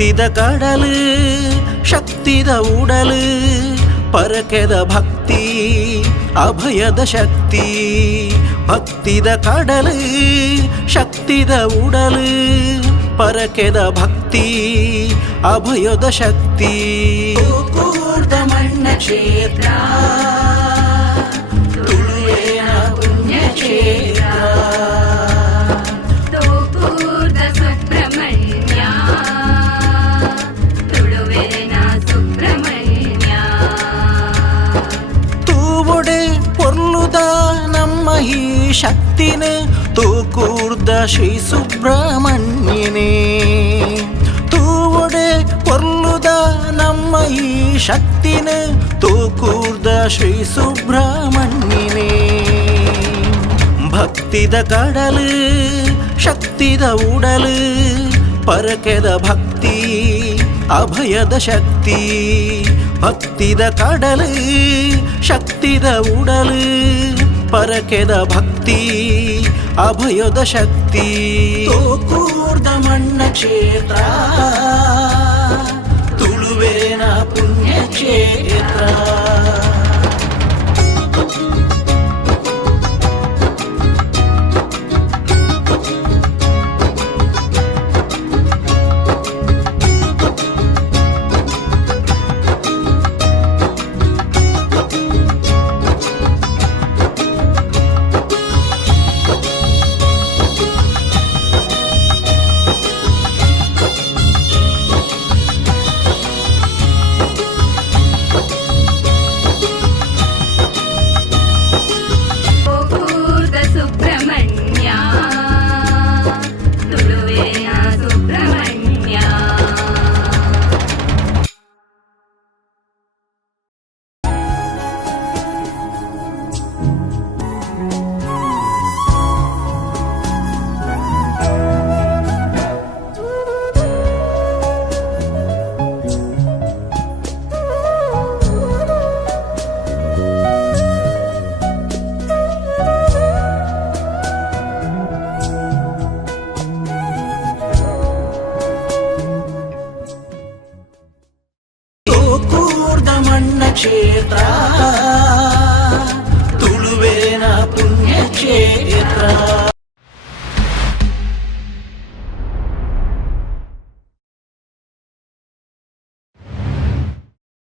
ಭಕ್ತಿದ ಕಡಲು ಶಕ್ತಿದ ಉಡಲು ಪರಕೆದ ಭಕ್ತಿ ಅಭಯದ ಶಕ್ತಿ ಭಕ್ತಿದ ಕಡಲು ಶಕ್ತಿದ ಉಡಲು ಪರಕೆದ ಭಕ್ತಿ ಅಭಯದ ಶಕ್ತಿ ಕೂರ್ದ ಮಣ್ಣ ಕ್ಷೇತ್ರ ತುಳುವೇನ ಪುಣ್ಯ ಕ್ಷೇತ್ರ ತೋಕೂರ್ದ ಸುಬ್ರಹ್ಮಣ್ಯ ತುಳುವೆನ ಸುಬ್ರಹ್ಮಣ್ಯ ತೂವೊಡೆ ಪೊರ್ಲುದ ನಮ್ಮ ಈ ಶಕ್ತಿನ ತೂಕೂರ್ದ ಶ್ರೀ ಸುಬ್ರಹ್ಮಣ್ಯನೇ ತೂವೊಡೆ ಪೊರ್ಲುದ ನಮ್ಮ ಈ ಶಕ್ತಿನ ತೂಕೂರ್ದ ಶ್ರೀ ಸುಬ್ರಹ್ಮಣ್ಯನೇ ಭಕ್ತಿದ ಕಡಲು ಶಕ್ತಿದ ಉಡಲು ಪರಕೆದ ಭಕ್ತಿ ಅಭಯದ ಶಕ್ತಿ ಭಕ್ತಿದ ಕಡಲು ಶಕ್ತಿದ ಉಡಲು ಪರಕೆದ ಭಕ್ತಿ ಅಭಯದ ಶಕ್ತಿ ಕೂರ್ದ ಮಣ್ಣ ಕ್ಷೇತ್ರ ತುಳುವೇನ ಪುಣ್ಯ ಕ್ಷೇತ್ರ ತೋಕೂರ್ದ ಸುಬ್ರಹ್ಮಣ್ಯ ತುಳುವೆನ ಸುಬ್ರಹ್ಮಣ್ಯ ಕೂರ್ದ ಮಣ್ಣ ಕ್ಷೇತ್ರ ತುಳುವೇನ ಪುಣ್ಯ ಕ್ಷೇತ್ರ